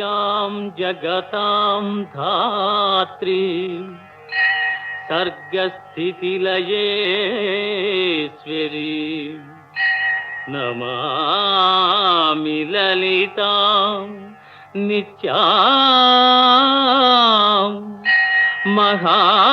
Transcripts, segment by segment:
विद्यां जगतां धात्री सर्गस्थितिलयेश्वरी नमामि ललितां नित्यां महात्रिपुरसुन्दरी।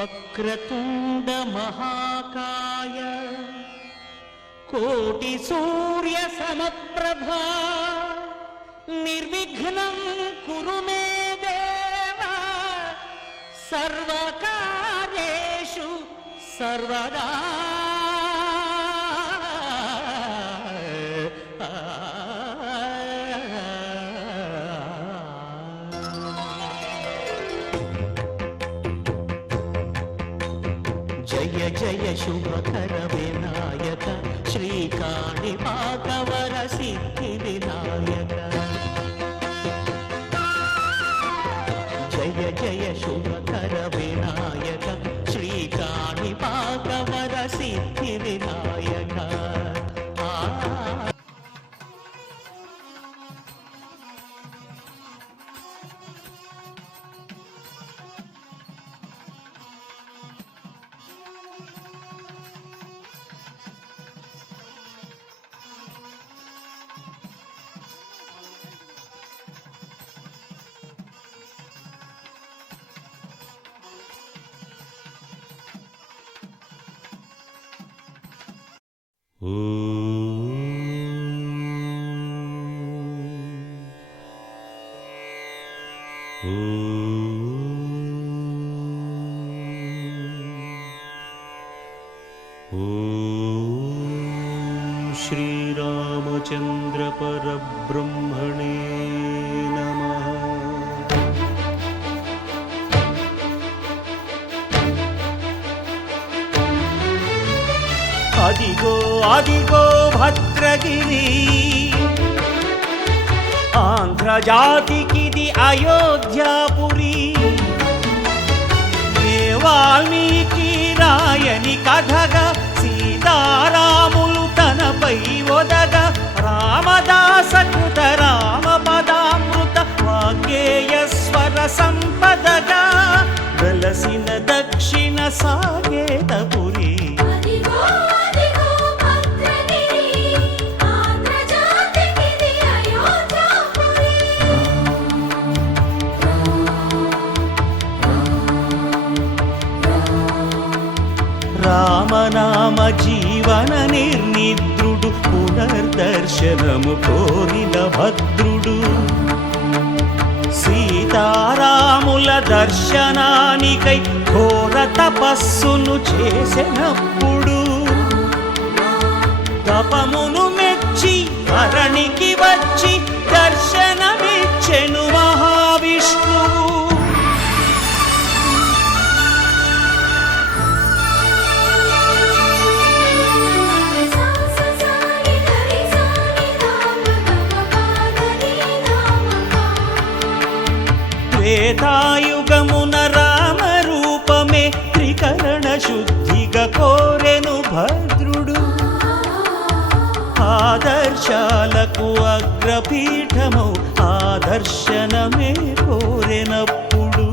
वक्रतुंड महाकाय कोटि सूर्य समप्रभा निर्विघ्नं कुरु मे देव सर्वकार्येषु सर्वदा। जय जय शुभकर विनायक श्रीकाणिपाकवर सिद्धि विनायक। जय जय शुभकर विनायक श्रीकाणिपाकवर सिद्धि विनायक। श्रीरामचंद्र परब्रह्मणे नमः। अदिगो अदिगो भद्रगिरी आंध्र जातिकिदि अयोध्यापुरी वाल्मीकि रायनि कथगा सीतारामुलु तनपै ओदग रामदास कृत राम पदामृत वाग्गेय स्वर संपदगा వెలసిన దక్షిణ సాగేతపురి। రామనామ జీవన నిర్నిద్రుడు పునర్దర్శనము కోరిన భద్రుడు సీతారాముల దర్శనానికై ఘోర తపస్సును చేసినప్పుడు తపమును మెచ్చి ధరణికి వచ్చి దర్శనమిచ్చెను మహావిష్ణువు। త్రేతాయుగమున రామ రూపమే త్రికరణ శుద్ధిగా కోరెను భద్రుడు ఆదర్శాలకు అగ్రపీఠము ఆదర్శనమే కోరెనప్పుడు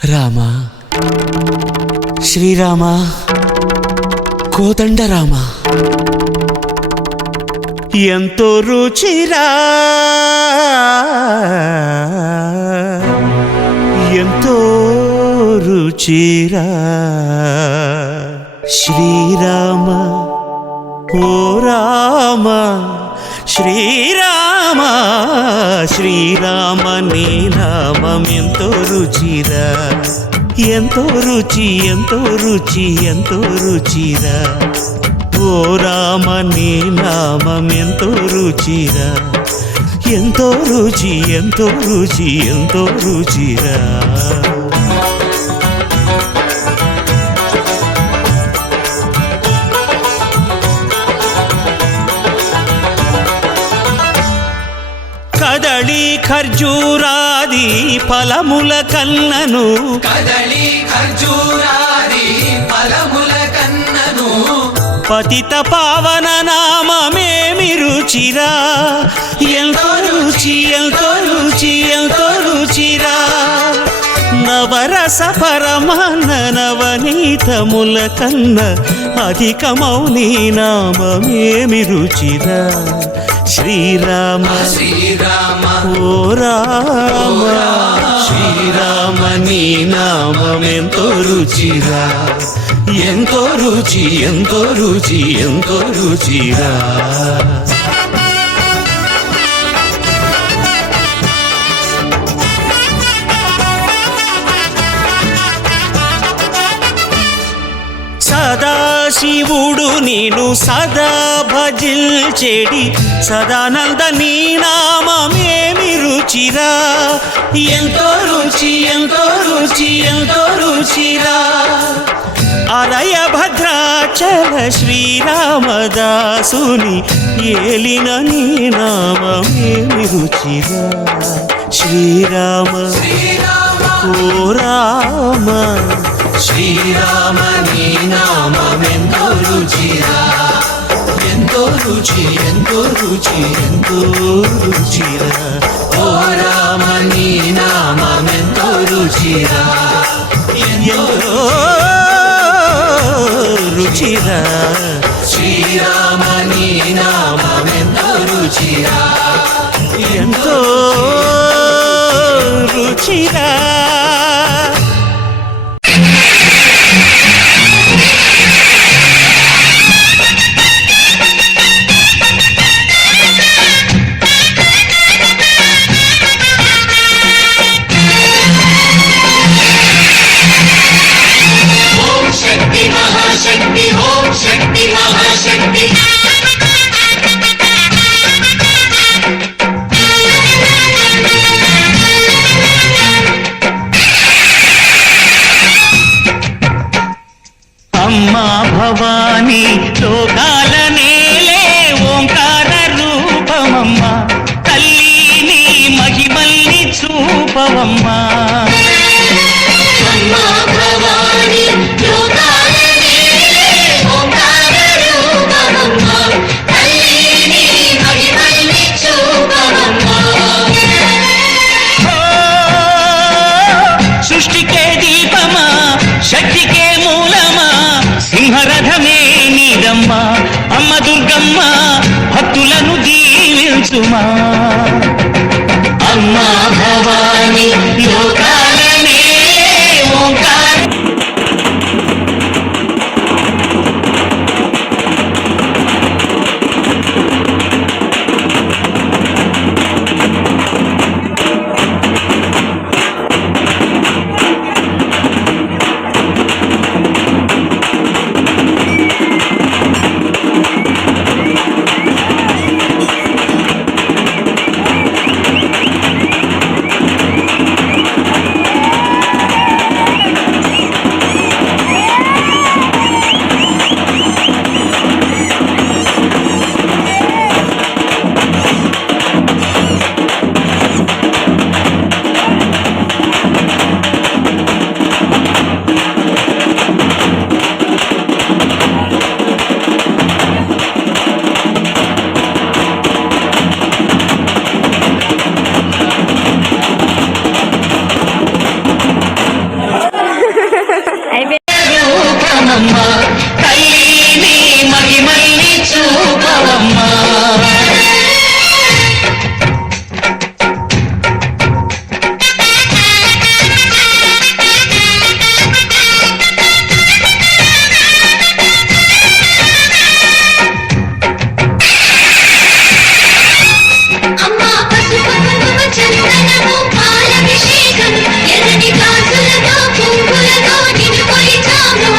రామ శ్రీరామ కోదండ రామ ఎంతో రుచిరా ఎంతో రుచిరా శ్రీరామ ఓ రామ శ్రీరామ శ్రీరామ నీ నామం ఎంతో రుచిరా ఎంతో రుచి ఎంతో రుచి ఎంతో రుచిరా ఓ రామ నీ నామం ఎంతో రుచిరా ఎంతో రుచి ఎంతో రుచి ఎంతో రుచిరా కదళి ఖర్జూరాది ఫలముల కన్నను కదళి ఖర్జూరాది ఫలముల కన్నను పతిత పావన నామమేమి రుచిరా ఎంతో రుచి ఎంతో రుచి ఎంతో రుచిరా నవరస పరమాన్న నవనీతముల కన్న అధికమౌ నీ నామమేమి రుచిరా శ్రీరామ శ్రీరామ ఓ రామ శ్రీరామ నీ నామం ఎంతో రుచిరా ఎంతో రుచి ఎంతో రుచి ఎంతో రుచిరా సదా సదాశివుడు నేను సదా భజిల్చెడి సదానంద నీ నామమేమి రుచిరా, ఎంతో రుచి ఎంతో రుచి ఎంతో రుచిరా. అరయ భద్రాచల శ్రీరామదాసుని ఏలిన నీ నామమేమి రుచిరా. శ్రీరామ ఓ రామ శ్రీరామ నీ నామమెంతో రుచిరా, ఎంతో రుచి ఎంతో రుచి ఎంతో రుచిరా. ఓ రామ నీ నామమెంతో రుచిరా, ఎంతో రుచిరా. శ్రీరామ నీ నామమెంతో రుచిరా, ఎంతో రుచిరా. शक्ति महाशक्ति ओम शक्ति महाशक्ति అమ్మా భవానీ లోకాల నేలే ఓంకార రూపమమ్మా, తల్లి నీ మహిమల్ని చూపవమ్మా. अम्मा भवानी लोकालने ओंकार रूपमम्मा तल्लीनी महिमल्नि चूपमम्मा. సృష్టికే దీపమా శక్తికే మూలమా సింహరథమే నీదమ్మా. అమ్మ దుర్గమ్మ భక్తులను దీవించుమా. అమ్మా భవానీ లోకాలనే ఓంకార రూపమమ్మా, తల్లి నీ మహిమల్ని చూపవమ్మా. अम्मा पसुपु కుంకుమ చందనము పాలభిషేకం ఎర్రని గాజులతో పువ్వులతో నిన్ను కొలిచాము.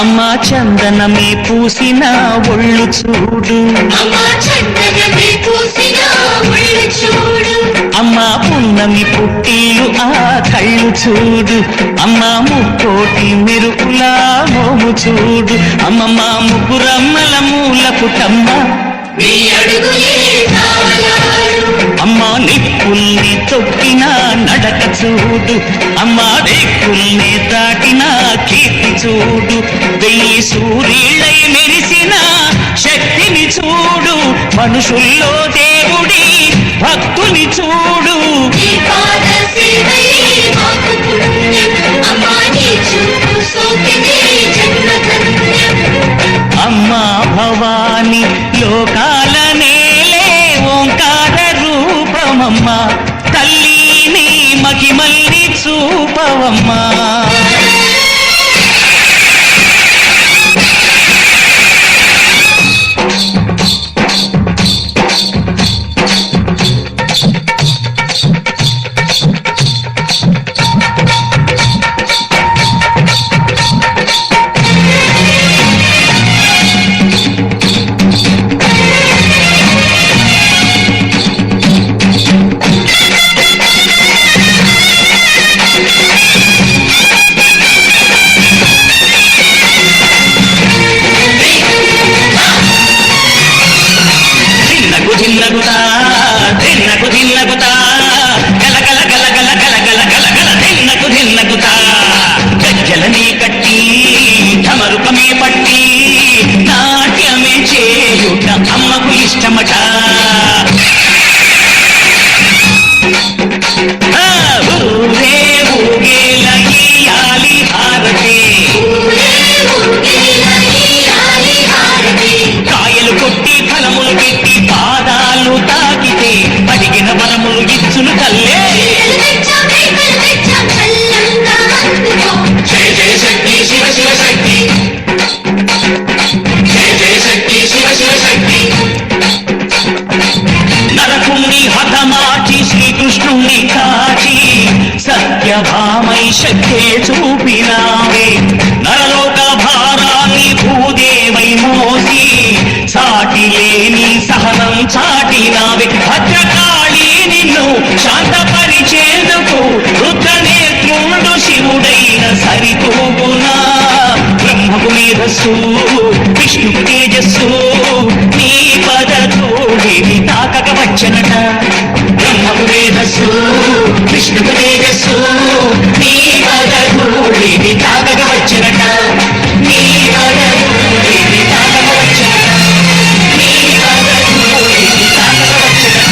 అమ్మా చందనమే పూసిన ఒళ్ళు చూడు, అమ్మా చందనమే పూసిన ఒళ్ళు చూడు. అమ్మా పున్నమి పుట్టిలు ఆ కళ్ళు చూడు, అమ్మా ముక్కోటి మెరుపుల మోము చూడు. అమ్మమ్మ ముగ్గురమ్మల మూల పుటమ్మ నీ అడుగులే తాళాలు. అమ్మా నిప్పుల్ని తొక్కిన నడక చూడు, అమ్మా దిక్కుల్ని దాటిన కీర్తి చూడు. వెయ్యి సూర్యులై మెరిసిన శక్తిని చూడు, మనుషుల్లో దేవుడి భక్తుని చూడు. నీ పాద సేవయే మాకు పుణ్యం. అమ్మా నీ చూపు సోకినే జన్మ ధన్యం. అమ్మా భవాని లోకాల నేలే ఓంకార రూపమమ్మా, తల్లి నీ మహిమల్ని చూపవమ్మా. దినుసులు తల్లే చీరలు తెచ్చాం, రేఖలు తెచ్చాం, చల్లంగా అందుకో. జయ జయ శక్తి శివ శివ శక్తి జయ జయ శక్తి శివ శివ శక్తి నరకుణ్ణి హతమార్చి శ్రీకృష్ణుణ్ణి కాచి సత్యభామై శక్తే చూపినావే నరలోక భారాన్ని భూదేవై మోసి సాటి లేని సహనం చాటినావే భద్రకాళి నిన్ను శాంతపరిచేందుకు రుద్రనేత్రుండు శివుడైన సరితూగునా బ్రహ్మకు మేధస్సు విష్ణుకు తేజస్సు నీ పద ధూళిని తాకక వచ్చనట బ్రహ్మకు మేధస్సు విష్ణుకు తేజస్సు నీ పద ధూళిని తాకక వచ్చనట నీ పద ధూళిని తాకక వచ్చనట నీ పద ధూళిని తాకక వచ్చనట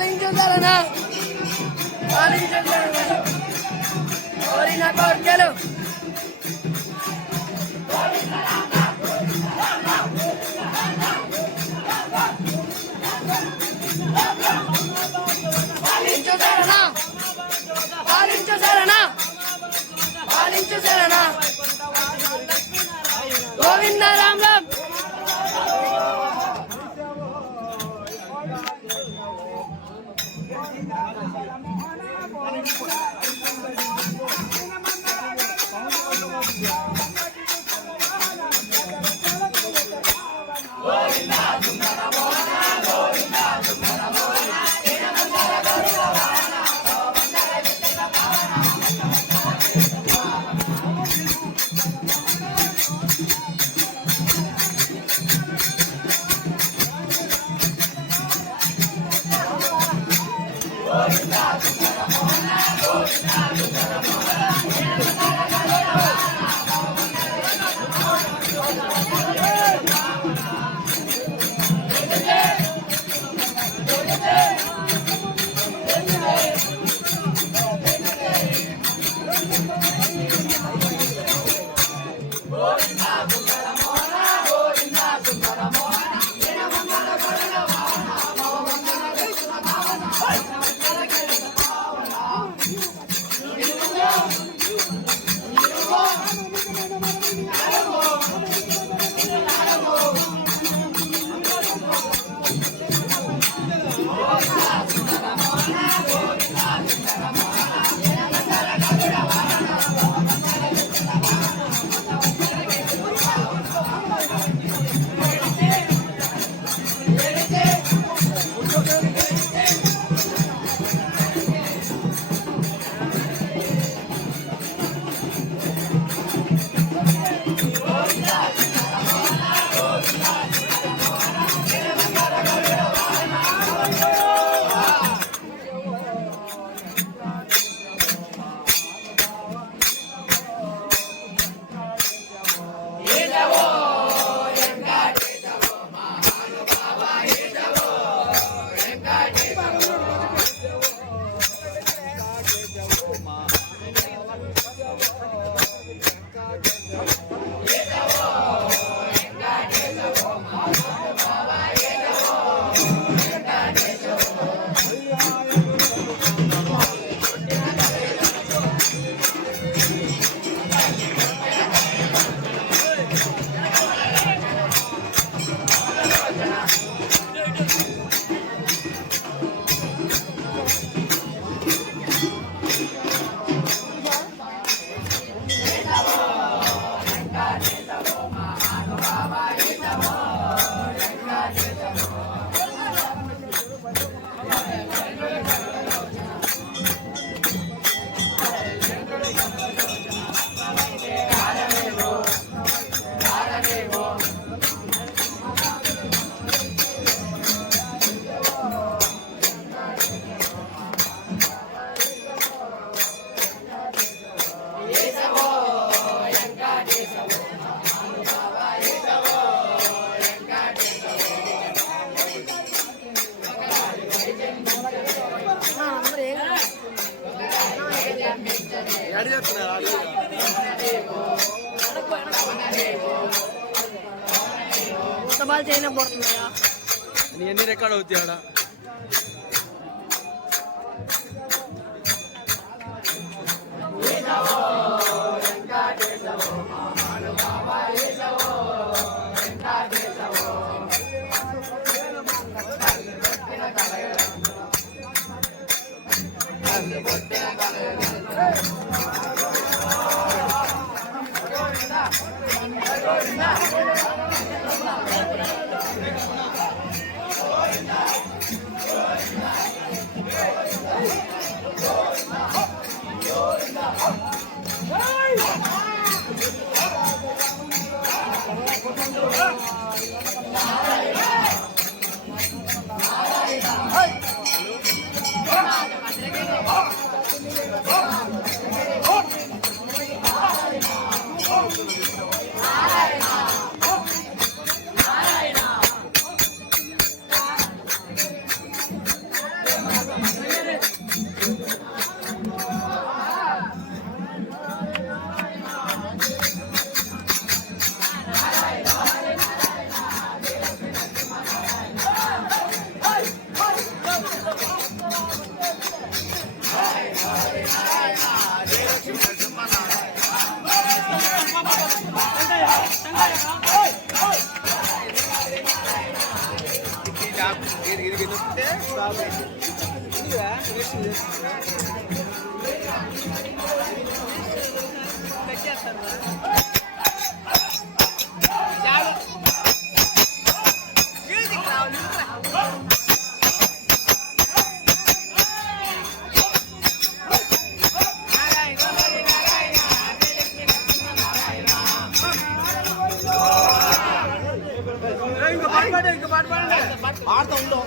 పాలించుదలనా పాలించుదలనా కోరిన కోర్కెలు పాలించుదలనా పాలించుదలనా పాలించుదలనా గోవింద రామ్ రామ్ బాగా చేయన పోతున్నాయా నీ ఎన్ని రికార్డ్ అవుతాయి ఆడ ఇది నొక్కితే స్టాప్ అయింది. ఇదిగా వేస్ట్ చేస్తున్నా. ఆడుతూ ఉండవు.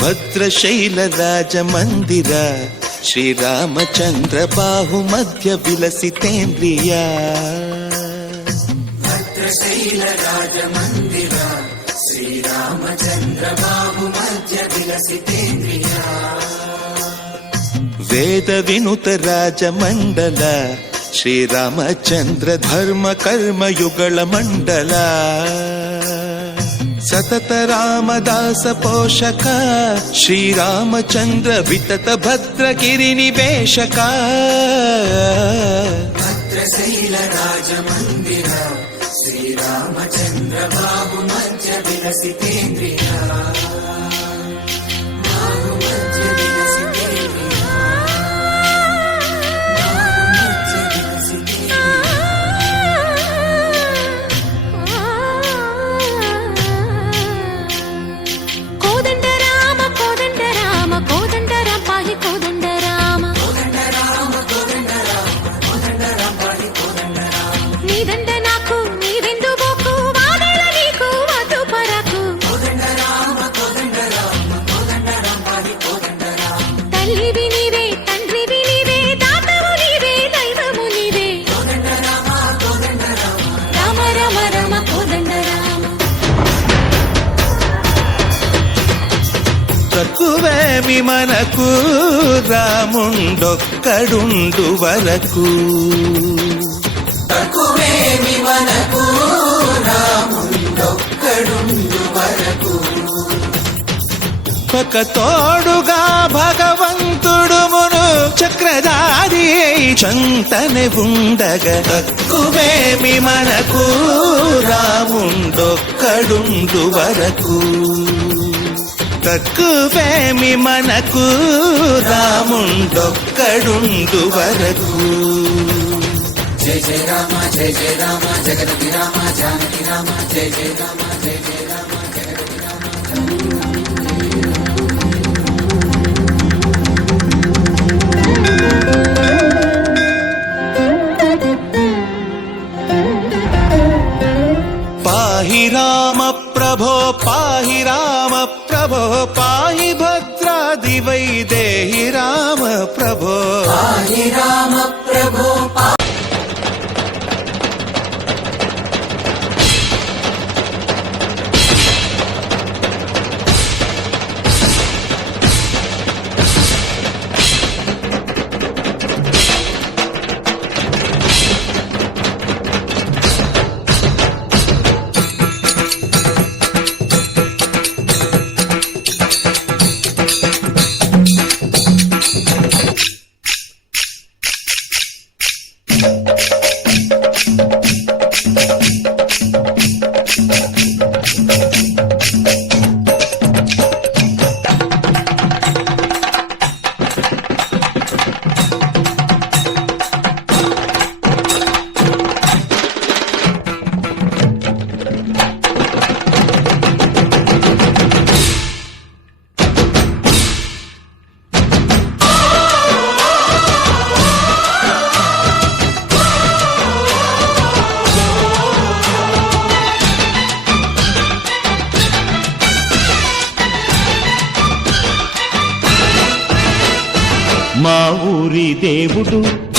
భద్రశైల రాజమందిర శ్రీరామచంద్ర బాహు మధ్య విలసితేంద్రియ భద్రశైల రాజమందిర శ్రీరామచంద్ర బాహు మధ్య విలసితేంద్రియ వేద వినుత రాజమండల శ్రీరామచంద్ర ధర్మ కర్మ యుగళ మండల సతత రామదాస పోషక శ్రీరామచంద్ర వితత భద్రగిరి నివేశక భద్రశైల రాజమందిర శ్రీరామచంద్ర బాహు మధ్య విలసితేంద్రియ బాహు మధ్య విలసితేంద్రియ బాహు మధ్య విలసితేంద్రియ తక్కువేమి మనకు రాముండొక్కడుండు వరకు తక్కువేమి మనకు రాముండొక్కడుండు వరకు ఒక తోడుగా భగవంతుడు మును చక్రధారి చంతనే ఉండగా తక్కువేమి మనకు రాముండొక్కడుండు వరకు తక్కువేమి మనకు రాముండొక్కడుండు వరకు జయ జయ రామ జయ జయ రామ జగదపి రామ జానకి రామ జయ జయ రామ జయ జయ రామ జగదపి రామ పాహి రామ ప్రభో పాహి రామ ప్రభో పాహి భద్రాది వైదేహి రామ ప్రభో పాహి రామ ప్రభో మా ఊరి దేవుడు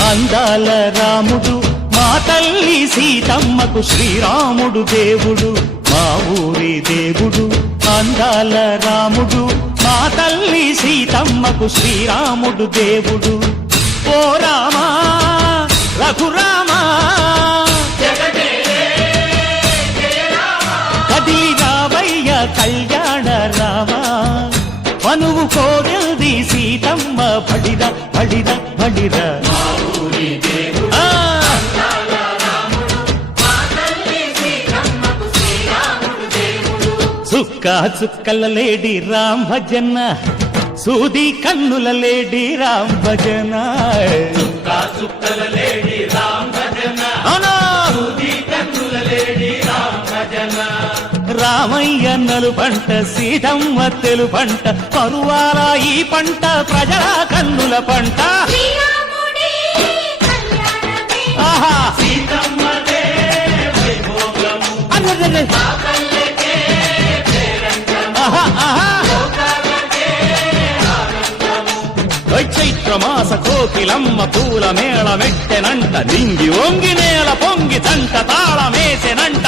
అందాల రాముడు మా తల్లి సీతమ్మకు శ్రీరాముడు దేవుడు మా ఊరి దేవుడు అందాల రాముడు మా తల్లి సీతమ్మకు శ్రీరాముడు దేవుడు ఓ రామా రఘురామా కదిలి రావయ్య కళ్యాణ రామా మనువు కోరింది సీతమ్మ బడిర బడిర బడిర సుక్క చుక్కల లేడి రామ్ భజన సూది కన్నుల లేడి రామ్ భజన చుక్కల లేడి రామ్ భజన సూది కన్నుల లేడి రామ్ భజన రామయ్య నలు పంట సీతమ్మ తెలు పంట పరువాల ఈ పంట ప్రజల కన్నుల పంట ఆహా సీతమ్మదే వైభోగము అన్నదే ఆహా ఆహా చైత్రమాస కోకిలమ్మ పూల మేళ మెట్టెనంట దింగి ఒంగి నేల పొంగి తంట తాళమేసెనంట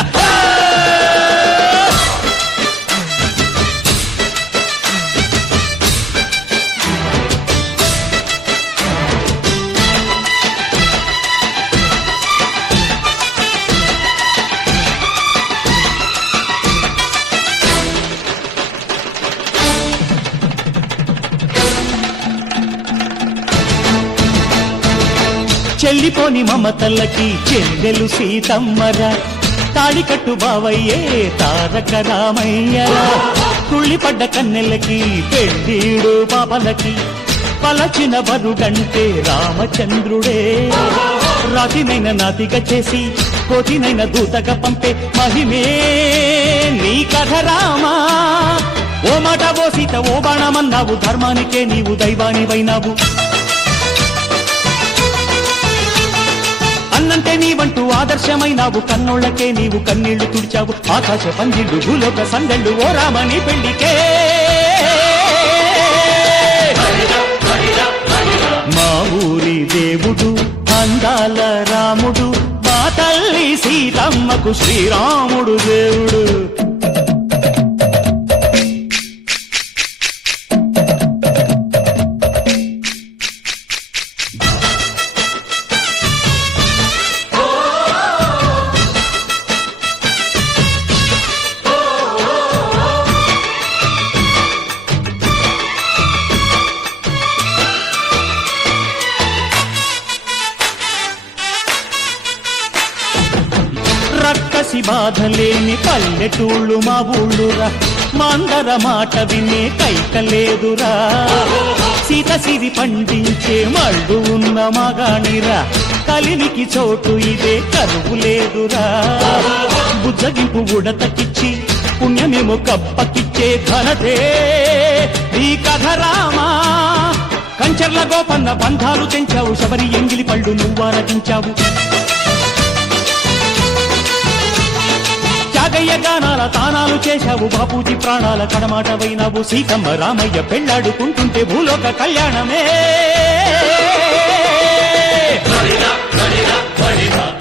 చెల్లిపోని మమతల్లకి చెల్లెలు సీతమ్మరా తాళికట్టు బావయ్యే తారక రామయ్యరా తుళ్ళిపడ్డ కన్నెలకి పెళ్ళీడు పాపలకి పలచిన బరుగంటే రామచంద్రుడే రాతినైన నాతిగా చేసి కోతినైన దూతగా పంపే మహిమే నీ కథ రామా ఓ మాట ఓ సీత ఓ బాణమన్నావు ధర్మానికే నీవు దైవానివైనావు అన్నంటే నీవంటూ ఆదర్శమైనావు కన్నోళ్లకే నీవు కన్నీళ్లు తుడిచావు ఆకాశ పందిళ్ళు భూలోక సందళ్ళు ఓ రామని పెళ్లికే మా ఊరి దేవుడు అందాల రాముడు మా తల్లి సీతమ్మకు శ్రీరాముడు దేవుడు ప్రైవసి బాధ లేని పల్లెటూళ్ళు మా ఊళ్ళురా మందర మాట వినే కైకలేదురా సీత సిరి పండించే మళ్ళు ఉన్న మగాణిరా కలినికి చోటు ఇదే కరువు లేదురా బుజ్జగింపు ఉడతకిచ్చి పుణ్యమేమో కప్పకిచ్చే ఘనతే ఈ కథ రామా కంచర్ల గోపన్న బంధాలు తెంచావు శబరి ఎంగిలి పళ్ళు నువ్వారగించావు త్యాగయ్య గానాల తానాలు చేశావు బాపూజీ ప్రాణాల కడమాట వైనావు సీతమ్మ రామయ్య పెళ్ళాడుకుంటుంటే భూలోక కళ్యాణమే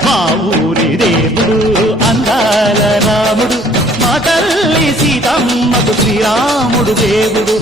మా ఊరి దేవుడు అందాల రాముడు మా తల్లి సీతమ్మకు శ్రీరాముడు దేవుడు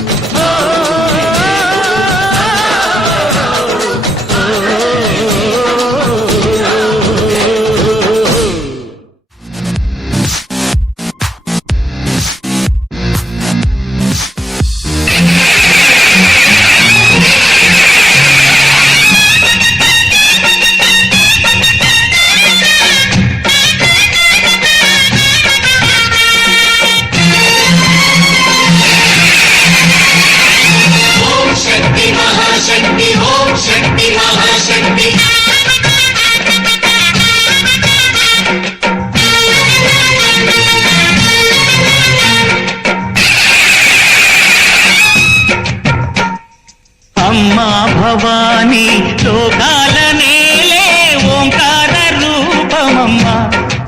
అమ్మా భవానీ లోకాల నేలే ఓంకార రూపమమ్మా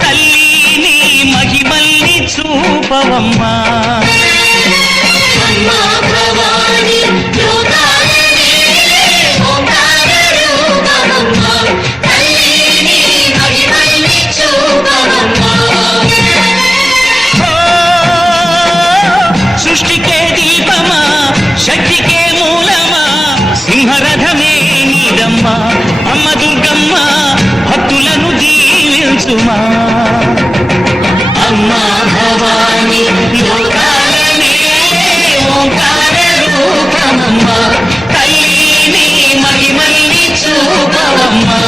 తల్లి నీ మహిమల్ని చూపవమ్మా సృష్టికే దీపమా శక్తికే మూలమా సింహరథమే నీదమ్మా అమ్మ దుర్గమ్మ భక్తులను దీవించుమా అమ్మా భవానీ లోకాల నేలే ఓంకార రూపమమ్మా తల్లి నీ మహిమల్ని చూపవమ్మా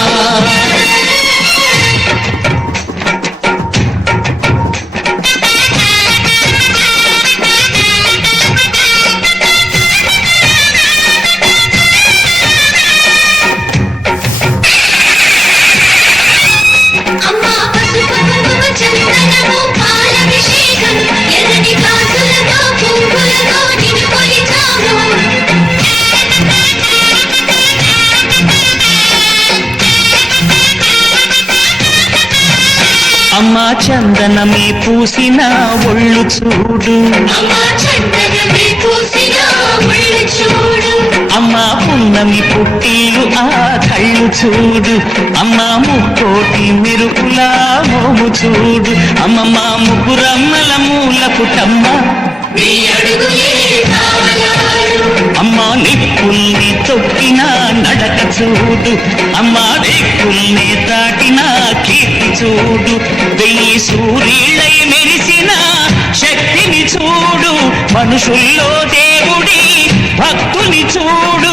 అమ్మా చందనమే పూసిన ఒళ్ళు చూడు అమ్మా పున్నమి పుట్టిలు ఆ కళ్ళు చూడు అమ్మా ముక్కోటి మెరుపులా మోము చూడు అమ్మమ్మ ముగ్గురమ్మల మూల పుట్టమ్మ అమ్మా నిప్పుల్ని తొక్కిన నడక చూడు అమ్మా దిక్కుల్ని దాటిన కీర్తి చూడు వెయ్యి సూర్యులై మెరిసిన శక్తిని చూడు మనుషుల్లో దేవుడి భక్తుని చూడు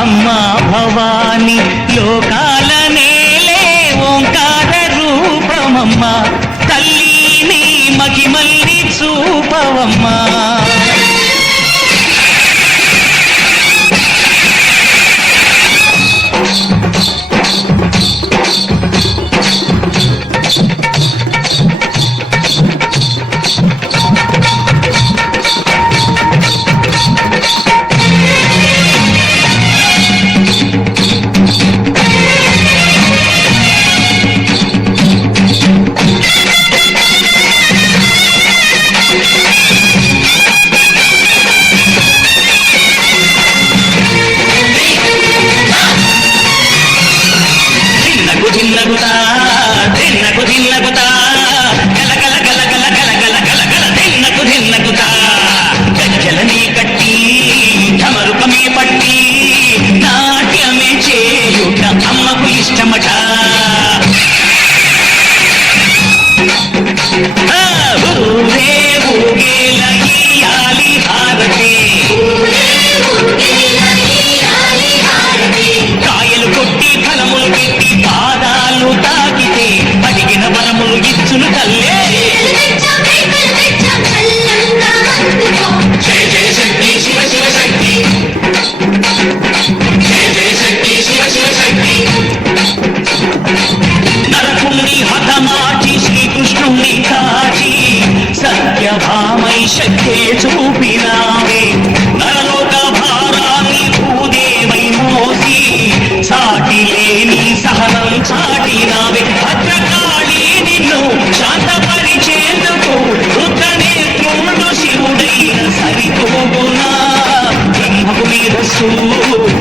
అమ్మా భవానీ లోకాల నేలే ఓంకార రూపమమ్మా తల్లి నీ మహిమల్ని చూపవమ్మా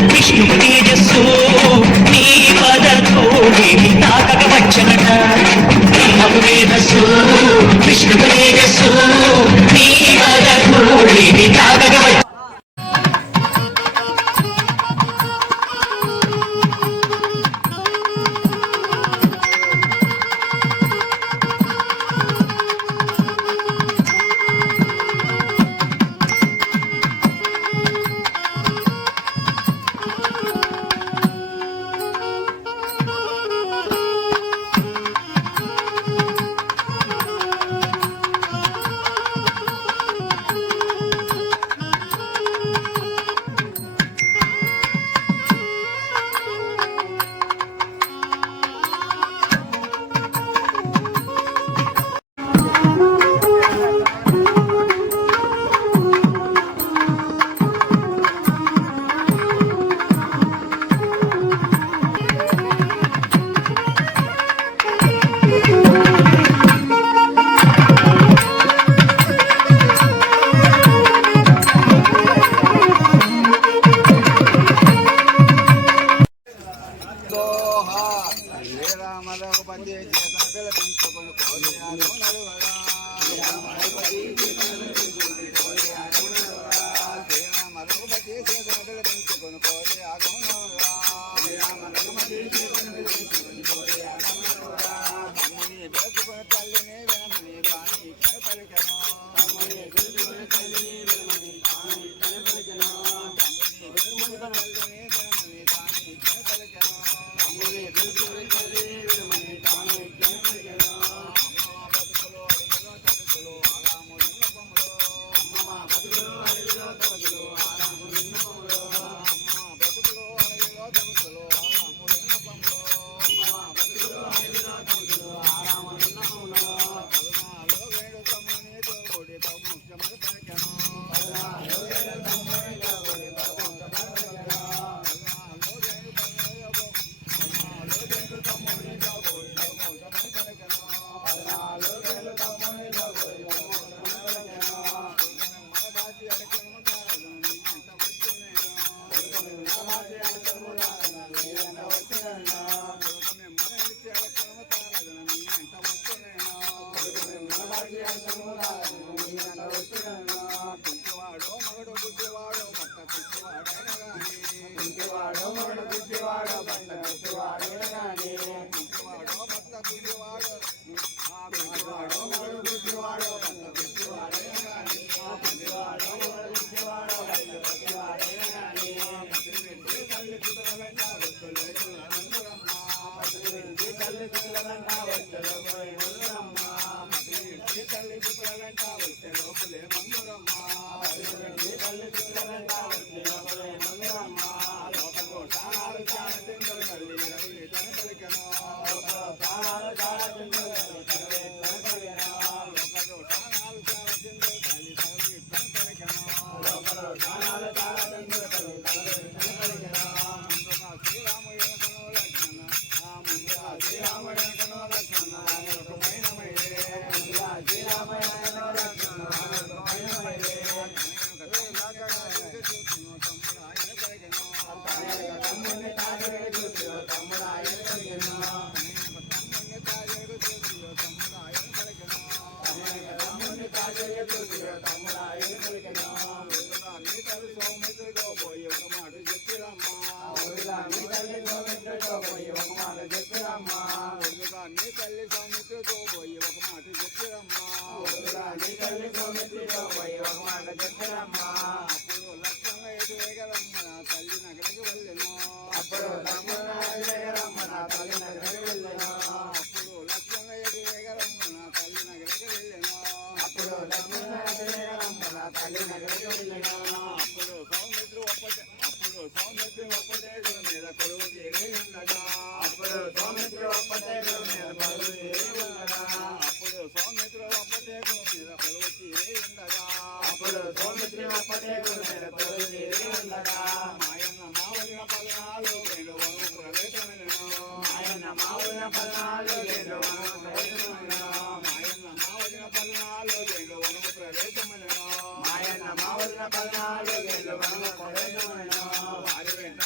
విష్ణు తేజస్సు నీ పదతోడిని తాకక వచ్చనట బ్రహ్మకు మేధస్సు విష్ణు తేజస్సు నీ పదతోడిని తాకక వచ్చ మాయన్న మావన పల్నాడు గెలు వనము కొడెను వారి వెంట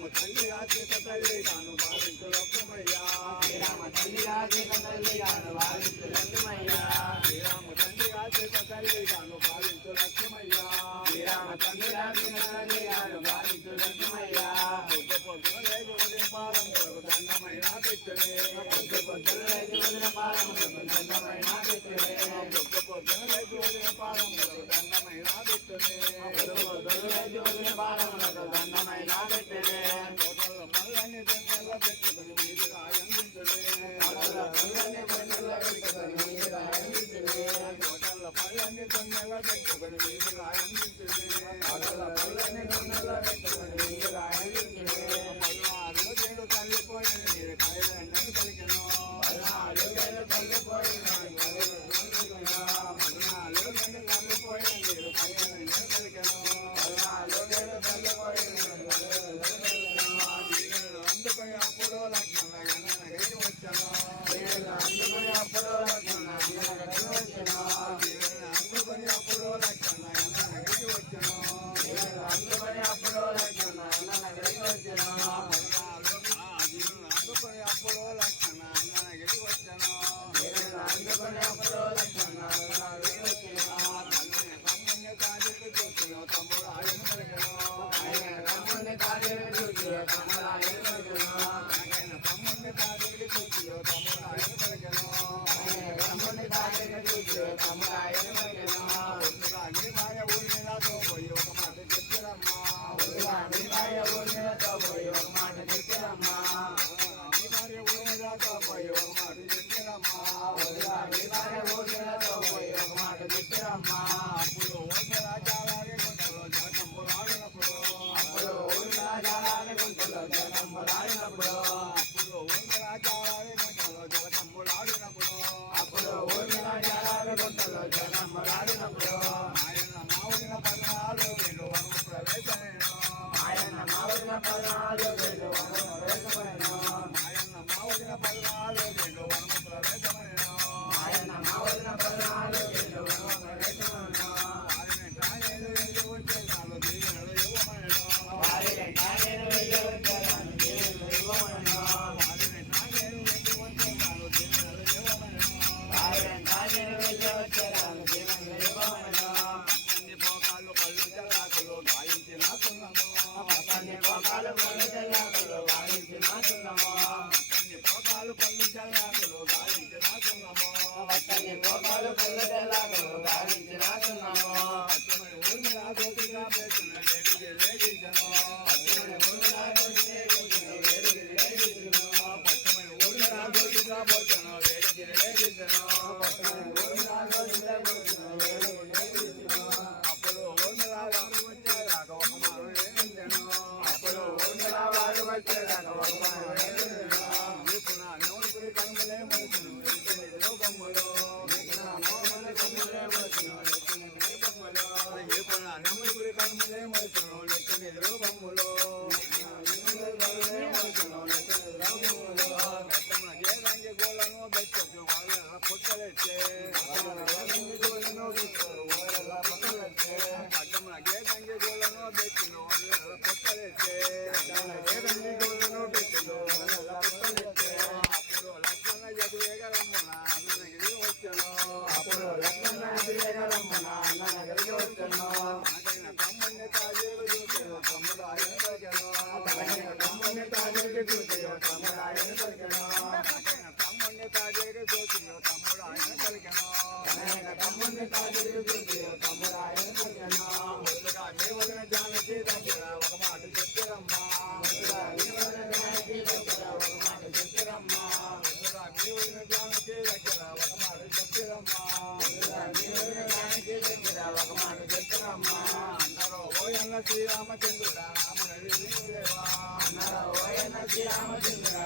శ్రీరామ తల్లిగా సీత తల్లి గాను భావించు లక్ష్మయ్యా శ్రీరామ తల్లిగా సీత తల్లి గాను భావించు లక్ష్మయ్యా శ్రీరామ తల్లిగా సీత తల్లి గాను భావించు లక్ష్మయ్యా శ్రీరామ తల్లిగా సీత తల్లి గాను భావించు లక్ష్మయ్యా పొద్దు పొద్దున లేచి ఉదయం పాదములకు దండమైన పెట్టునే పొద్దు పొద్దున లేచి ఉదయం పాదములకు దండమైన పెట్టునే పొద్దు పొద్దున లేచి ఉదయం పాదములకు దండమైన పెట్టునే పొద్దు పొద్దున లేచి ఉదయం పాదములకు దండమైన పెట్టునే కోటల పళ్ళని దండల పెట్టుకుని మీదుగా అందించునే కోటల పళ్ళని దండల పెట్టుకుని మీదుగా అందించునే కోటల పళ్ళని దండల పెట్టుకుని మీదుగా అందించునే కోటల పళ్ళని దండల పెట్టుకుని మీదుగా అందించునే పల్నాడు చేడు తల్లిపోయిన మీరు కైలండని పలికెను పల్నాడు చేడు తల్లిపోయిన పల్నాడు చేడు తల్లిపోయిన మీరు కైలండని పలికెను పల్నాడు చేడు తల్లిపోయిన అందుకొని అప్పుడు లక్ష్మణ గణనగరికి వచ్చాను అందుకొని అప్పుడు లక్ష్మణ గణనగరికి వచ్చాను అందుకొని అప్పుడు లక్ష్మణ గణనగరికి వచ్చాను అందుకొని అప్పుడు లక్ష్మణ గణనగరికి వచ్చాను అందుకొని అప్పుడు లక్ష్మణ గణనగరికి వచ్చాను అందుకొని అప్పుడు లక్ష్మణ గణనగరికి వచ్చాను తమ్ముని కాజేకి చూసిన తమ్ముడు ఆయన పలికెను తమ్ముని కాజేకి చూసిన తమ్ముడు ఆయన పలికెను తమ్ముని కాజేకి చూసిన తమ్ముడు ఆయన పలికెను తమ్ముని కాజేకి చూసిన తమ్ముడు ఆయన పలికెను నీ భార్య ఊరితో పోయి ఒక మాట చెప్పిరమ్మా నీ భార్య ఊరితో పోయి ఒక మాట చెప్పిరమ్మా నీ భార్య ఊరితో పోయి ఒక మాట చెప్పిరమ్మా నీ భార్య ఊరితో పోయి ఒక మాట చెప్పిరమ్మా అప్పుడు ఊరి రాజాలాగే గుంటలో జలకంబులాడినప్పుడు అప్పుడు ఊరి రాజాలాగే గుంటలో జలకంబులాడినప్పుడు అప్పుడు ఊరి రాజాలాగే గుంటలో జలకంబులాడినప్పుడు అప్పుడు ఊరి రాజాలాగే గుంటలో జలకంబులాడినప్పుడు ఆయన మావుడిన పద్నాలు వేలు వనము ప్రవేశమేను ఆయన మావుడిన పద్నాలు వేలు వనము ప్రవేశమేను ఆయన మావుడిన పద్నాలు వేలు వనము ప్రవేశమేను ఆయన మావుడిన పద్నాలు వేలు వనము ప్రవేశమేను వారిని తానేలు వెళ్ళి వచ్చేసాను దీవెనలు ఇవ్వమేను వారిని తానేలు వెళ్ళి వచ్చేసాను దీవెనలు ఇవ్వమేను వారిని తానేలు వెళ్ళి వచ్చేసాను దీవెనలు ఇవ్వమేను వారిని తానేలు వెళ్ళి వచ్చేసాను దీవెనలు ఇవ్వమేను పచ్చని పోకాలు పళ్ళు జల్లాకులు గాయించిన సున్నము పచ్చని పోకాలు పళ్ళు జల్లాకులు గాయించిన సున్నము పచ్చని పోకాలు పళ్ళు జల్లాకులు గాయించిన సున్నము పచ్చని పోకాలు పళ్ళు జల్లాకులు గాయించిన సున్నము పచ్చని ఊర్మిళ గోపిగా పేసిన వేడికి లేగించను పచ్చని ఊర్మిళ గోపిగా పేసిన వేడికి లేగించను పచ్చని ఊర్మిళ గోపిగా పోసిన వేడికి లేగించను పచ్చని ఊర్మిళ గోపిగా పోసిన వేడికి లేగించను అప్పుడు ఊర్మిళ వారు వచ్చేదాకా ఒక మారు ఏమించెను అప్పుడు ఊర్మిళ వారు వచ్చేదాకా ఒక మారు ఏమించెను ఇప్పుడు నా నోరుపురి కనుమలే మనుషులు ఎత్తునిదిలో బొమ్మలు ఇప్పుడు నా నోరుపురి కనుమలే మనుషులు ఎత్తునిదిలో బొమ్మలు ఇప్పుడు నా నోరుపురి కనుమలే మనుషులు ఎత్తునిదిలో బొమ్మలు గట్టమున గేదంగి గోళ్ళను బెచ్చచ్చు వాళ్ళ పొట్టలెచ్చే గోళ్ళను బెచ్చరు వాళ్ళ పొట్టలెచ్చే గట్టమున గేదంగి గోళ్ళను బెచ్చును వాళ్ళ పొట్టలెచ్చే గేదంగి గోళ్ళను బెచ్చును వాళ్ళ పొట్టలెచ్చే అప్పుడు లక్ష్మణ ఎదురేగరమ్మన అన్నగిరి వచ్చాను అప్పుడు లక్ష్మణ ఎదురేగరమ్మన అన్నగిరికి వచ్చాను నాకైన తమ్ముడిని తాజేరు చూసాను తమ్ముడు ఆయన పలికెను తమ్ముడిని తాజేరు చూసాను తమ్ముడు ఆయన పలికెను తమ్ముడిని తాజేరు చూసాను తమ్ముడు ఆయన పలికెను తమ్ముడిని తాజేరు చూసాను తమ్ముడు ఆయన పలికెను ముందుగా మీ వదిన జానకి దగ్గర ఒక మాట చెప్పిరమ్మా ముందుగా మీ వదిన జానకి దగ్గర ఒక మాట చెప్పిరమ్మా ముందుగా మీ వదిన జానకి దగ్గర ఒక మాట చెప్పిరమ్మా ముందుగా మీ వదిన జానకి దగ్గర ఒక మాట చెప్పిరమ్మా అన్నారు ఓయన్న శ్రీరామచంద్రుడా నామనడి అన్నారు ఓయన్న శ్రీరామచంద్రుడా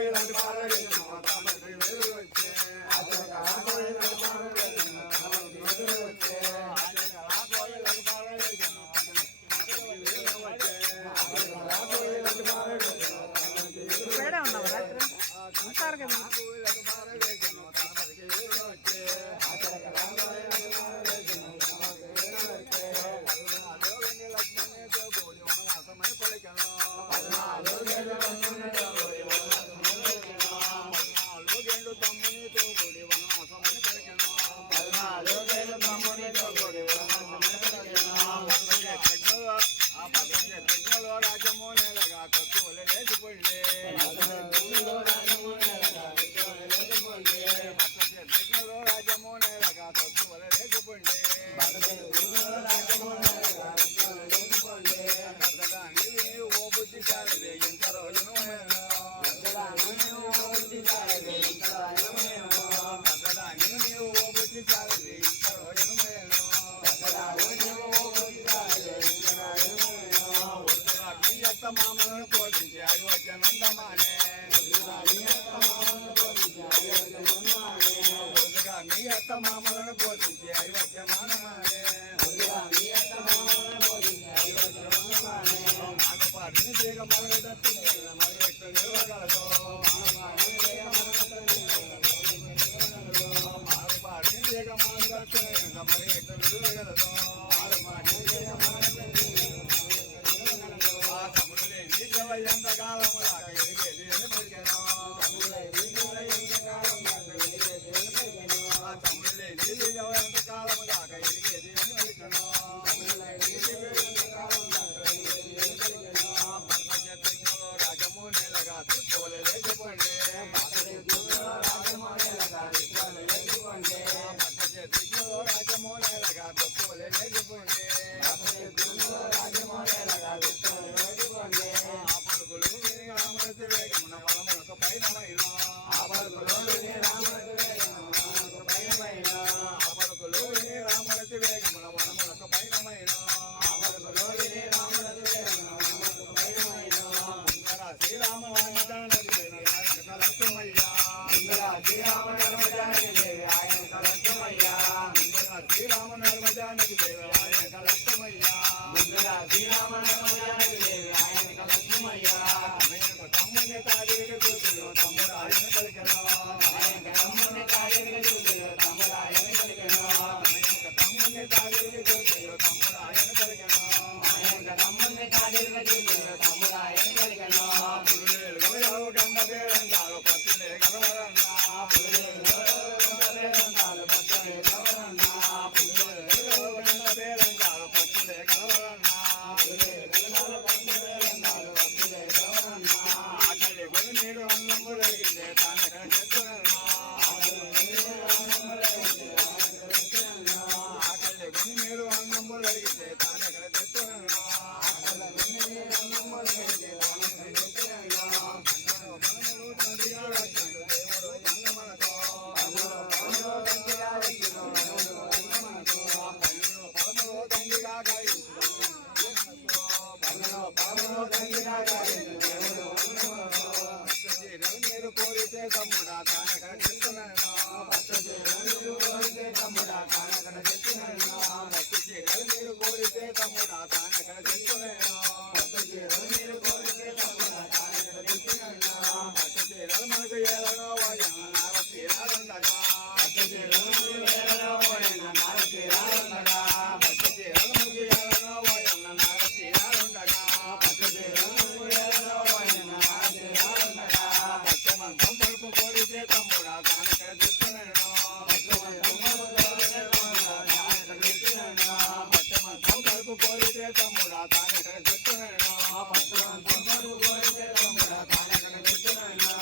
కోయిలాంటి పాలవేసిన తమకి వేలు వచ్చే ఆచరణ కోయిలాంటి పాలవేసిన తమకి వేలు వచ్చే ఆచరణ కోయిలాంటి పాలవేసిన తమకి వేలు వచ్చే ఆచరణ కోయిలాంటి పాలవేసిన తమకి వేలు వచ్చే అంటారు కదా కోయిలాంటి పాలవేసిన తమకి వేలు వచ్చే ఆచరణ కోయిలాంటి పాలవేసిన తమకి వేలు వచ్చే అలోగని లక్ష్మణేతో కోడి వనవాసమై పలికెను అలోగని లక్ష్మణేతో కోడి వనవాసమై పలికెను అలోగని తమ్మునితో కోడి వనవాసమై పలికెను అలోగని తమ్మునితో కోడి వనవాసమై పలికెను ఆ పక్కనే తిన్నలో రాజమో నెలగా కొట్టువలే లేచిపోయింది తిన్నలో రాజమో నెలగా కొట్టువలే లేచిపోయింది పక్కనే తిన్నలో రాజమో నెలగా కొట్టువలే లేచిపోయింది పక్కనే తిన్నలో రాజమో నెలగా కొట్టువలే లేచిపోయింది కదగా నీవు ఓ బుద్ధి చాలే ఎంత రోజును కదగా నీవు ఓ బుద్ధి చాలే ఎంత రోజును కదగా నీవు ఓ బుద్ధి చాలే ఎంత రోజును కదగా నీవు ఓ బుద్ధి చాలే ఎంత రోజును మీ అత్త మామలను పోషించి అవి వచ్చనందమానే మీ అత్త మామలను పోషించి అవి వచ్చమానమానే మానపాటిని తీగ మరగదట్టు మరగెట్టు నిలవగలదు మానపాటిని తీగ మరగదట్టు మరగెట్టు నిలవగలదు ఎంతకాలం దాకా ఎదిగేది అని పలికెను తమ్ముడే నీళ్ళు ఎంతకాలం దాకా ఎదిగేది అని పలికెను రాజము నెలగా తెచ్చుకోలే లేచిపోండి రాజము నెలగా తెచ్చుకోలే లేచిపోండి రాజము నెలగా తెచ్చుకోలే లేచిపోండి రాజము నెలగా తెచ్చుకోలే లేచిపోండి రామరతి వేగమున వనములకు పైనమైన రామరతి వేగమున వనములకు పైనమైన శ్రీరామ శ్రీరామ నర్మజానకి దేవి ఆయన కలష్టమయ్యా శ్రీరామ నర్మజానకి దేవి ఆయన కలష్టమయ్యా తమ్ముని తాగేక చూసి తమ్ముడు ఆయన కలికెను తమ్ముని తాగేక చూసి తమ్ముడు ఆయన కలికెను తమ్ముని తాగేక చూసి తమ్ముడు ఆయన కలికెను తమ్ముని తాగేక చూసి తమ్ముడు ఆయన కలికెను పురులేలు గండ పేరంటారు పత్తులే గలవరన్నా పురులేలు గండ పేరంటారు పత్తులే గలవరన్నా పురులేలు గండ పేరంటారు పత్తులే గలవరన్నా నీడు అన్నము జరిగితే తానక చెట్టునన్నా ఆకలి కొని మీరు అన్నము జరిగితే తానక చెట్టునన్నా దేవుడు అంగమనతో పదములో తండ్రిగా మీరు కోరితే తమ్ముడా తానక చెట్టునన్నా మీరు కోరితే తమ్ముడా తానక చెట్టునన్నా మనకు ఏదనో తీరాలుండగా మనకు ఏదనో భక్తమంతం పలుపు కోరితే తమ్ముడా తానక చెట్టునన్నా భక్తమంతం పలుపు కోరితే తమ్ముడా తానక చెట్టునన్నా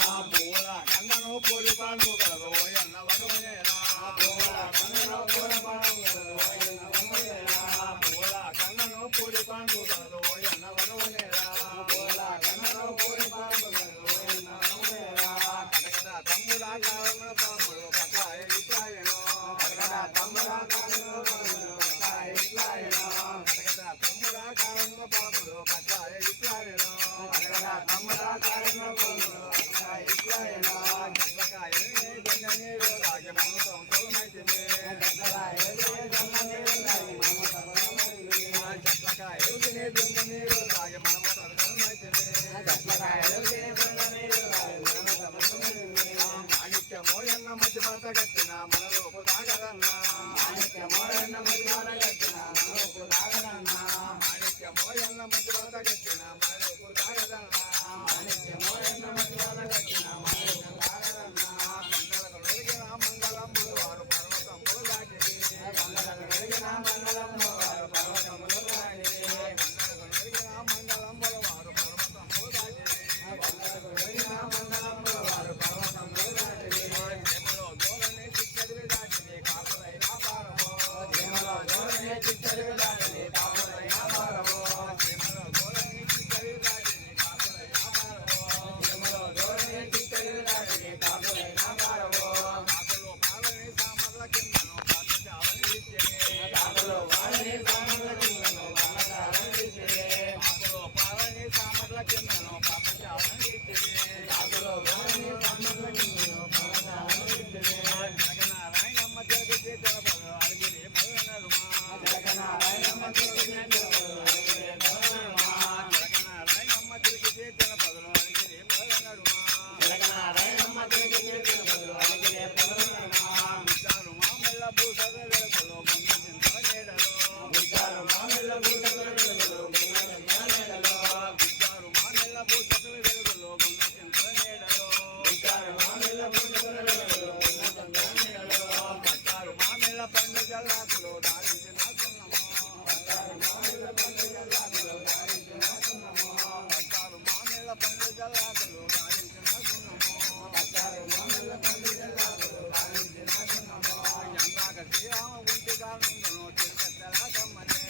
కట్టిన మన రూపు దాగదన్నా మాణిక్య మోయన్న ముద్దుబాట కట్టిన మన రూపు దాగదన్నా మాణిక్య మోయన్న ముద్దుబాట కట్టిన మన రూపు దాగదన్నా మాణిక్య మోయన్న ముద్దుబాట కట్టిన మన రూపు దాగదన్నా మండలకు వెలిగిన మంగళంబులు వారు పర్వతములు దాటిరి మండలకు వెలిగిన మంగళంబులు వారు పర్వతములు దాటిరి మండలకు వెలిగిన మంగళంబులు వారు పర్వతములు దాటిరి మండలకు వెలిగిన మంగళంబులు వారు పర్వతములు దాటిరి జయములో దూరని చిచ్చడివి దాటిరి కాపులైన పారమో జయములో దూరని చిచ్చడివి దాటిరి కాపులైన పారమో జయములో దూరని చిచ్చడివి దాటిరి కాపులైన పారమో జయములో దూరని చిచ్చడివి దాటిరి కాపులైన పారమో కాపులు పాలని సామర్ల కిందను పాఠశాలని ఇచ్చిరి కాపులు పాలని సామర్ల కిందను పాఠశాలని ఇచ్చిరి కాపులు పాలని సామర్ల కిందను పాఠశాలని ఇచ్చిరి కాపులు పాలని సామర్ల కిందను పాఠశాలని ఇచ్చిరి జగనారాయణమ్మ జగతి జలపలు అడిగిరి పల్లెనరుమా జగనారాయణమ్మ జగతి జలపలు అడిగిరి పల్లెనరుమా జగనారాయణమ్మ జగతి జలపలు అడిగిరి పల్లెనరుమా జగనారాయణమ్మ జగతి జలపలు అడిగిరి పల్లెనరుమా విచారు మామెల్ల భూసద వెలుగులో బొమ్మ చింతల నీడలో విచారు మామెల్ల భూసద వెలుగులో బొమ్మ చింతల నీడలో విచారు మామెల్ల భూసద వెలుగులో బొమ్మ చింతల నీడలో విచారు మామెల్ల భూసద వెలుగులో బొమ్మ చింతల నీడలో పట్టారు మామెల్ల పండు జల్లాకులో దారించిన సున్నమో పట్టారు మామెల్ల పండు జల్లాకులో దారించిన సున్నమో పట్టారు మామెల్ల పండు జల్లాకులో దారించిన సున్నమో పట్టారు మామెల్ల పండు జల్లాకులో దారించిన సున్నమో ఎందాక శ్రీరామ ఉంటిగా నుండును తిరుగత్తెలా గమ్మనే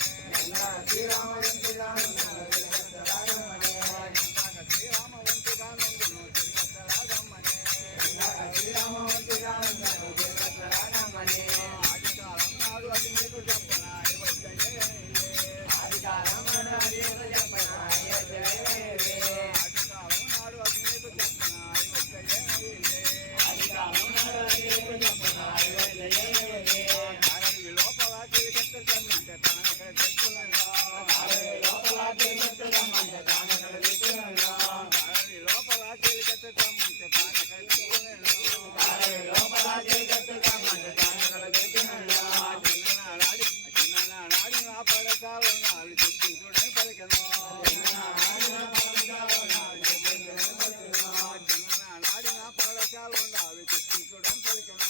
ఎందాక శ్రీరామ ఉంటిగా నుండును తిరుగత్తెలా గమ్మనే ఎందాక శ్రీరామ ఉంటిగా నుండును తిరుగత్తెలా గమ్మనే ఎందాక శ్రీరామ ఉంటిగా నుండును తిరుగత్తెలా గమ్మనే ఆదికాలం నాడు అది నీకు చెప్పన ఆదికాలం నాడు అది నీకు చెప్పన ఆదికాలం నాడు అది నీకు చెప్పన ఆదికాలం నాడు అది నీకు చెప్పన కారవి లోపల చీకట్టు చెమ్మంటే తానక చెట్టులగా కారవి లోపల చీకట్టు చెమ్మంటే తానక చెట్టులగా కారవి లోపల చీకట్టు చెమ్మంటే తానక చెట్టులగా కారవి లోపల చీకట్టు చెమ్మంటే తానక చెట్టులగా చిన్ననాడి నా పడకాలు నాడు చెప్పించుడే పలికెను చిన్ననాడి నా పడకాలు నాడు చెప్పించుడే పలికెను చిన్ననాడి నా పడకాలు నాడు చెప్పించుడే పలికెను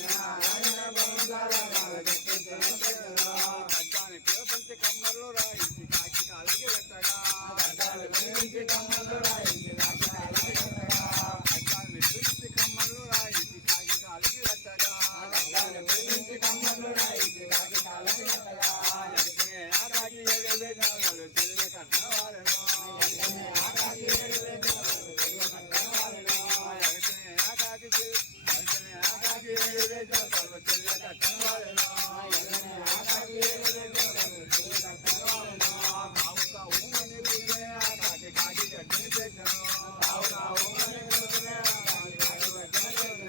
చిన్ననాడి నా పడకాలు నాడు చెప్పించుడే పలికెను గడ్డాని పిలపంచి కమ్మర్లు రాయించి కాకి కాలికి పెట్టగా గడ్డాని పిలిపించి కమ్మర్లు రాయించి కాకి కాలికి పెట్టగా గడ్డాని పిలిపించి కమ్మర్లు రాయించి కాకి కాలికి పెట్టగా గడ్డాని పిలిపించి కమ్మర్లు రాయించి కాకి కాలికి పెట్టగా ఎగసినే ఆకాకి ఏడవే నాలుగు చెల్లి కట్టవాలను ఎగసినే ఆకాకి ఏడవే నాలుగు చెల్లి కట్టవాలను ఎగసినే ఆకాకి ఎగసినే ఆకాకి ఏడవే నాలుగు చెల్లి కట్టవాలను ఎగసినే ఆకాకి ఏడవే నాలుగు చెల్లి కట్టవాలను కావుకా ఊమని పుల్లే ఆకాకి కాకి గడ్డిని చేసెను కావుకా ఊమని పుల్లే ఆకాకి కాకి గడ్డిని చేసెను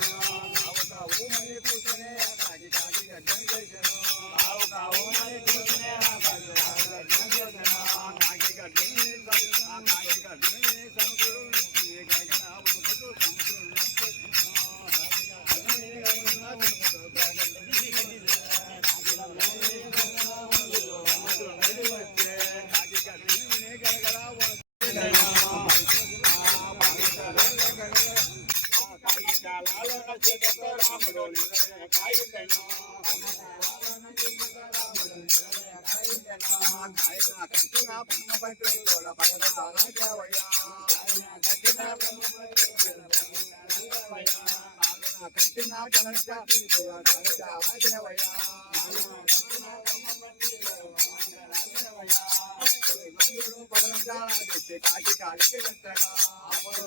కావుకా ఊమని పుల్లే ఆకాకి కాకి గడ్డిని చేసెను కావుకా ఊమని పుల్లే ఆకాకి కాకి గడ్డిని చేసెను కాకి గడ్డిని కాకి గడ్డిని సముద్రుడు నుంచి గగన ఉనుకుతూ సముద్రుడు నుంచి కాకి గడ్డిని గగన ఉనుకుతూ గగన వచ్చే కాకి గడ్డిని గగన రాముడు కట్టిన బ్రహ్మపతి కట్టిన కాకి కాలికి కట్టగా అప్పుడు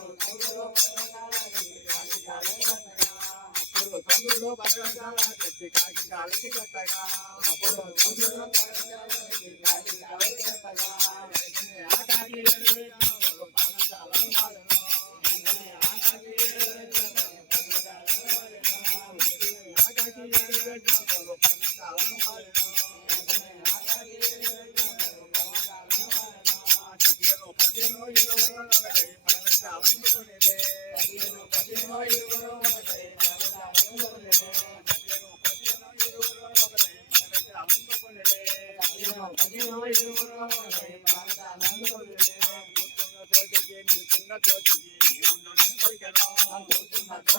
చంద్రుడు పరగజాల తెచ్చి కాకి కాలికి కట్టగా అప్పుడు చంద్రుడు పరగజాల తెచ్చి కాకి కాలికి కట్టగా ఆ కాకి పరగజాలను మారెను ఆ కాకి పరగజాలను మారెను పదిహేను 20 పరగజాలను కొనేదే 15 20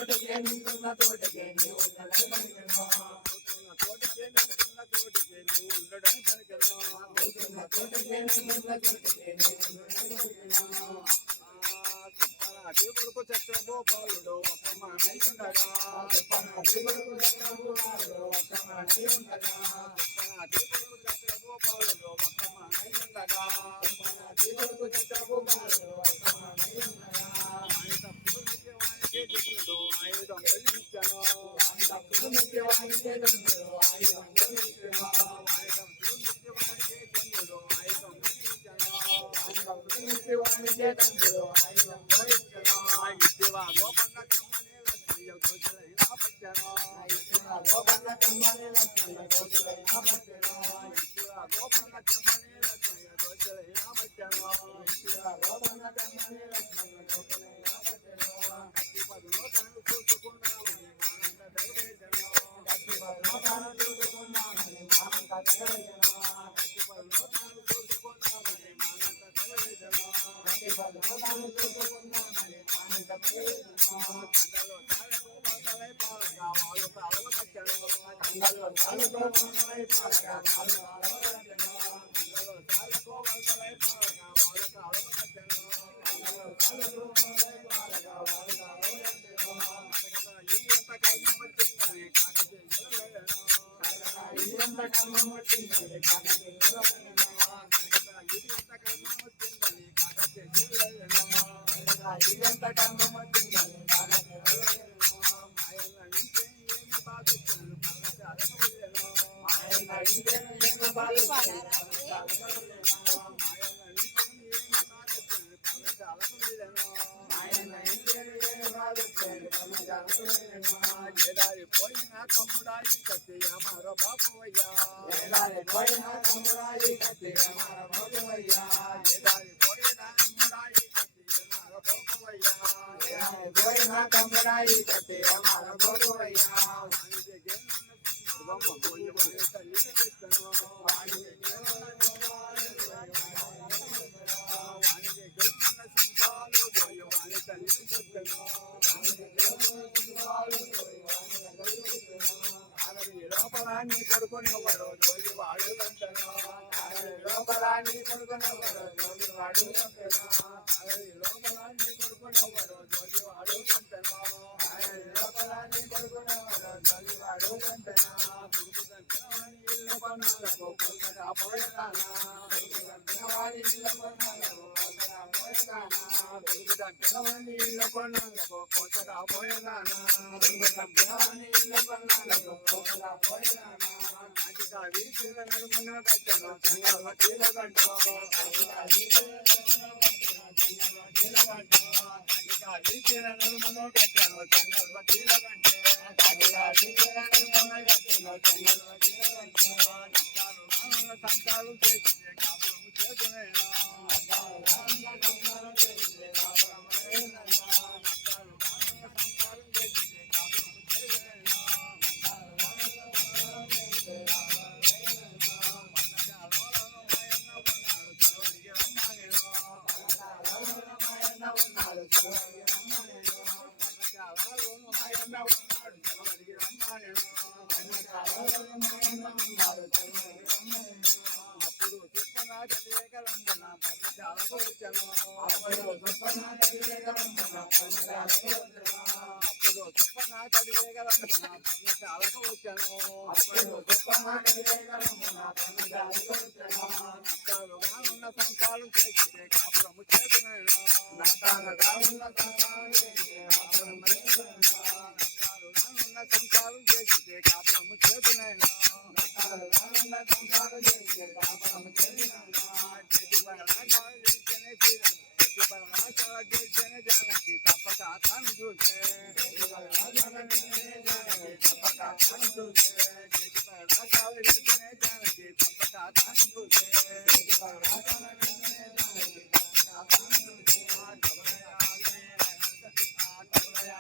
తోటకే నిండున్న తోటకే నీవు ఉండడం పలికెను తోటకే నిండున్న తోటకే నీవు ఉండడం పలికెను తోటకే నిండున్న తోటకే నీవు ఉండడం పలికెను చెప్పనాటి కొడుకు చక్రగోపాలుడు ఒక మానై ఉండగా చెప్పనాటి కొడుకు చక్రగోపాలుడు ఒక మానై ఉండగా చెప్పనాటి కొడుకు చక్రగోపాలుడు ఒక మానై ఉండగా చెప్పనాటి కొడుకు చక్రగోపాలుడు ఒక మానై ఉండగా ఆయన తప్పుడు నిత్యవానికి చెందుడు ఆయుధం కలిగించను ఆయన తప్పుడు నిత్యవానికి చెందుడు ఆయుధం కలిగించను ఆయన తప్పుడు నిత్యవానికి చెందుడు ఆయుధం కలిగించను ఆయన తప్పుడు నిత్యవానికి చెందుడు ఆయుధం కలిగించను ఇదివా గోపన్న కమ్మనే లక్ష్య గోచరైనా పచ్చను ఇదివా గోపన్న కమ్మనే లక్ష్య గోచరైనా పచ్చను ఇదివా గోపన్న కమ్మనే లక్ష్య గోచరైనా పచ్చను ఇదివా గోపన్న కమ్మనే లక్ష్య గోచరైనా పచ్చను కత్తి పదును తను చూసుకున్నామని మానంత తగవేదను కత్తి పదును తను చూసుకున్నామని మానంత తగవేదను కత్తి పదును తను చూసుకున్నామని మానంత తగవేదను కత్తి పదును తను చూసుకున్నామని మానంత తగవేదను కండలో తాళకు మొదలై పాలగా వాళ్ళు తాళవ కట్టను కండలో తాళకు మొదలై పాలగా వాళ్ళు తాళవ కట్టను కండలో తాళకు మొదలై పాలగా వాళ్ళు తాళవ కట్టను కండలో తాళకు మొదలై పాలగా వాళ్ళు తాళవ కట్టను కటకట ఈ ఎంత కర్మ వచ్చిందని కాకతే నిలవేను కటకట ఈ ఎంత కర్మ వచ్చిందని కాకతే నిలవేను కటకట ఈ ఎంత కర్మ వచ్చిందని కాకతే నిలవేను కటకట ఈ ఎంత కర్మ వచ్చిందని కాకతే నిలవేను ఆయన నింటే ఏమి బాధించాను పరమశ అలకవలేను ఆయన నింటే ఏమి బాధించాను పరమశ అలకవలేను ఆయన నింటే ఏమి బాధించాను పరమశ అలకవలేను ఆయన నింటే ఏమి బాధించాను పరమశ అలకవలేను ఏదారి పోయినా తమ్ముడాయి కత్తియ మారో బాపువయ్యా ఏదారి పోయినా తమ్ముడాయి కత్తియ మారో బాపువయ్యా ఏదారి పోయినా తమ్ముడాయి కత్తియ మారో బాపువయ్యా ఏదారి పోయినా తమ్ముడాయి కత్తియ మారో బాపువయ్యా వాణిజ్య గేన్న సర్వమ్మ పోయి పోయి తల్లి కృష్ణను వాణిజ్య గేన్న వాణిజ్య గేన్న సింహాలు పోయి వాణి తల్లి కృష్ణను వాణిజ్య గేన్న సింహాలు పోయి వాణి తల్లి కృష్ణను ఆగడి లోపల నీ కొడుకునెవరో జోలి వాడు అంటను ఆగడి లోపల నీ కొడుకునెవరో జోలి వాడు అంటను ఆగడి లోపల నీ కొడుకునెవరో జోలి వాడు అంటను ఆగడి లోపల నీ కొడుకునెవరో జోలి వాడు అంటను కొడుకు దంతవాని ఇల్లు పన్నాలకు కొల్కతా పోయగానా కొడుకు దంతవాని ఇల్లు పన్నాలకు కొల్కతా పోయగానా కొడుకు దంతవాని ఇల్లు పన్నాలకు కొల్కతా పోయగానా కొడుకు దంతవాని ఇల్లు పన్నాలకు కొల్కతా పోయగానా నాటిక వీచిన నడుమున కట్టను చంగవ తీలగంటో నాటిక వీచిన నడుమున కట్టను చంగవ తీలగంటో నాటిక వీచిన నడుమున కట్టను చంగవ తీలగంటో నష్టాలు నాన్న సంతాలు చేసే కాపురము చేతునేనా నష్టాలు నాన్న సంతాలు చేసే కాపురము చేతునేనా నష్టాలు నాన్న సంతాలు చేసే కాపురము చేతునేనా నష్టాలు నాన్న సంతాలు చేసే కాపురము చేతునేనా పన్నచాలలో మాయన్న ఉన్నాడు చలవడికి రమ్మనేను పన్నచాలలో మాయన్న ఉన్నాడు చలవడికి రమ్మనేను పన్నచాలలో మాయన్న ఉన్నాడు చలవడికి రమ్మనేను పన్నచాలలో మాయన్న ఉన్నాడు చలవడికి రమ్మనేను అప్పుడు చెప్పనా చదివేకలందన పన్నచాలకు వచ్చను అప్పుడు చెప్పనా చదివేకలందన పన్నచాలకు వచ్చను అప్పుడు చెప్పనా చదివేకలందన పన్నచాలకు వచ్చను అప్పుడు చెప్పనా చదివేకలందన పన్నచాలకు వచ్చను నష్టాలుగా ఉన్న సంకాలం చేసితే కాపురము చేతునేను నష్టాలుగా ఉన్న సంకాలం చేసితే కాపురము చేతునేను నష్టాలుగా ఉన్న సంకాలం చేసితే కాపురము చేతునేను నష్టాలుగా ఉన్న సంకాలం చేసితే కాపురము చేతునేను చేతి బలగా గెలిచనే తీరను చేతి బలగా గెలిచనే జానకి తప్పక తాను చూసే చేతి బలగా గెలిచనే జానకి తప్పక తాను చూసే చేతి బలగా గెలిచనే జానకి తప్పక తాను చూసే చేతి బలగా గెలిచనే జానకి తప్పక తాను చూసే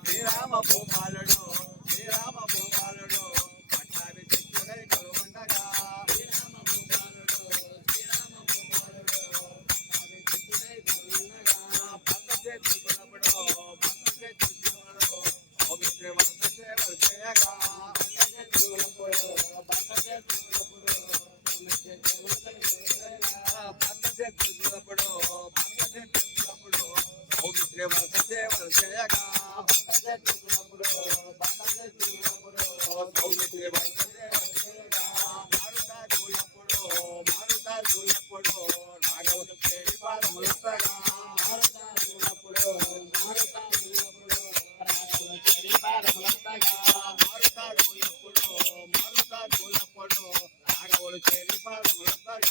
శ్రీరామ భూపాలుడు శ్రీరామ భూపాలుడు పట్టాభిషిక్తుడై కొలువుండగా పక్క చేతులు వలస సేవలు చేయగా సౌమిత్రి వలస సేవలు చేయగా మారుతా చూలప్పుడు నాగవత చేరి పాదములొస్తగా నాగవులు చేరి పాదములొస్తగా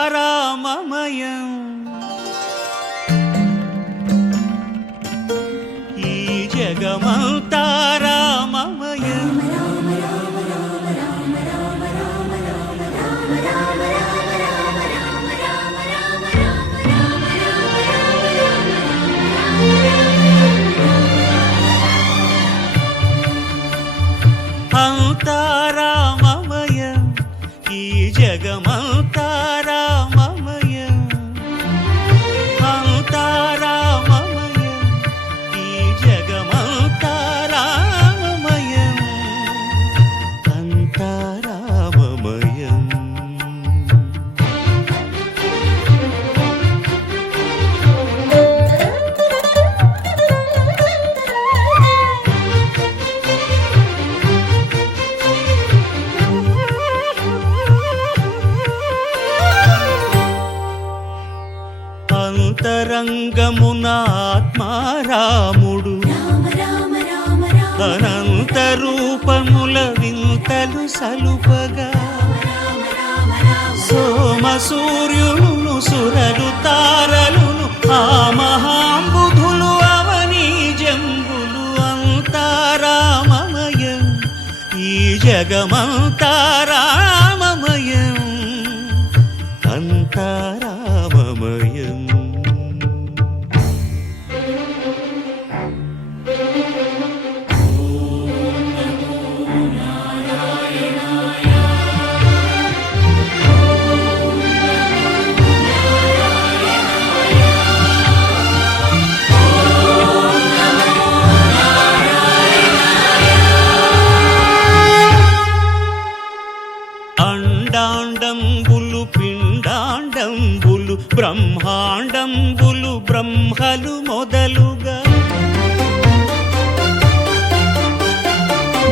అంతారామమయం ఈ జగమంతారామమయం అంతారామమయం ఈ జగమంతారామమయం అంతారామమయం ఈ జగమంతారామమయం అంతారామమయం అంతరంగమున ఆత్మారాముడు అనంత రూపముల వింతలు సలుపగా సోమ సూర్యులను సురలు తారలును ఆ మహాంబుధులు అవనీ జంబులు అంతారామమయం ఈ జగమంతారామమయం అంతారామమయం అండాండంబులు పిండాండంబులు బ్రహ్మాండంబులు బ్రహ్మలు మొదలుగా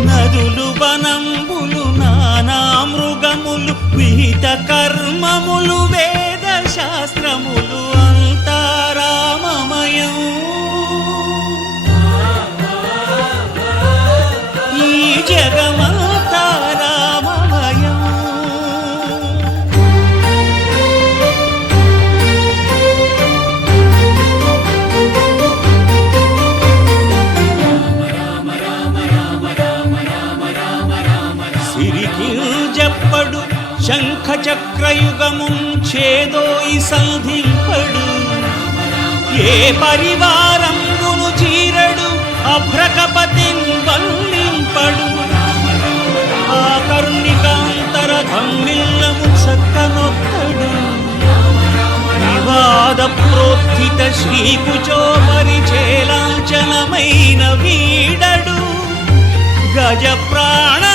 నదులు వనంబులు నానా మృగములు విహిత కర్మములు వేద శాస్త్రములు అంతారామమయం ఈ జగమంతారామమయం సిరికింజప్పడు శంఖ చక్రయుగముం చేదోయి సంధింపడు ఏ పరివారంబును చీరడు అభ్రకపతిన్ వల్లింపడు ఆ కరుణికాంతర ధమ్మిల్లము చక్కనొక్కడు వివాద ప్రోత్థిత శ్రీకుచో పరిచేలాంచనమైన వీడడు గజ ప్రాణావనోత్సాహియై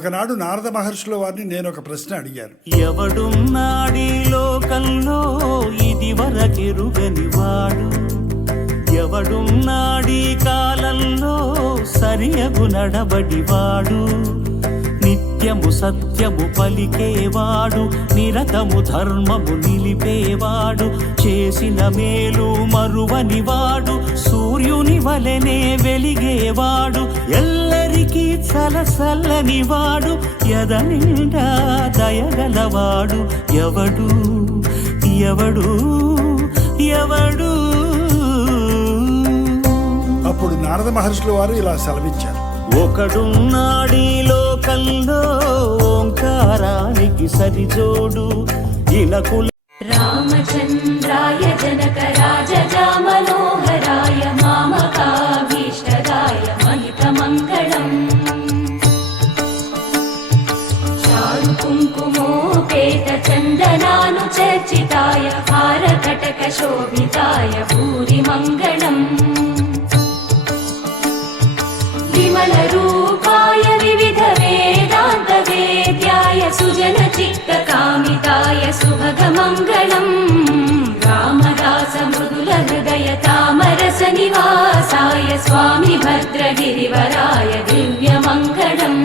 ఒకనాడు నారద మహర్షుల వారిని నేను ఒక ప్రశ్న అడిగాను. ఎవడున్నాడీ లోకంలో ఇది వరకెరుగని వాడు, ఎవడున్నాడీ కాలంలో సరియగు నడబడివాడు, నిత్యము సత్యము పలికేవాడు, నిరతము ధర్మము నిలిపేవాడు, చేసిన మేలు మరువనివాడు, సూర్యుని వలెనే వెలిగేవాడు, ఎల్లరికీ చలసల్లనివాడు, ఎదనిండా దయగలవాడు, ఎవడు ఎవడు ఎవడు. అప్పుడు నారద మహర్షుల వారు ఇలా సెలవిచ్చారు. ఒకడున్నాడీ లోకంలో ఓంకారానికి సరిజోడు, ఇనకుల రామచంద్రాయ జనక రాజజా మనోహరాయ మామకాభీష్టదాయ మహితమంగళం చారు కుంకుమోపేత చందనానుచర్చితాయ హారకటక శోభితాయ భూరి మంగళం విమల రూపాయ వివిధ వేదాంత వేద్యాయ సుజన చిత్త కామితాయ సుభగ మంగళం రామదాస మృదుల హృదయ తామరస నివాసాయ స్వామి భద్రగిరివరాయ దివ్య మంగళం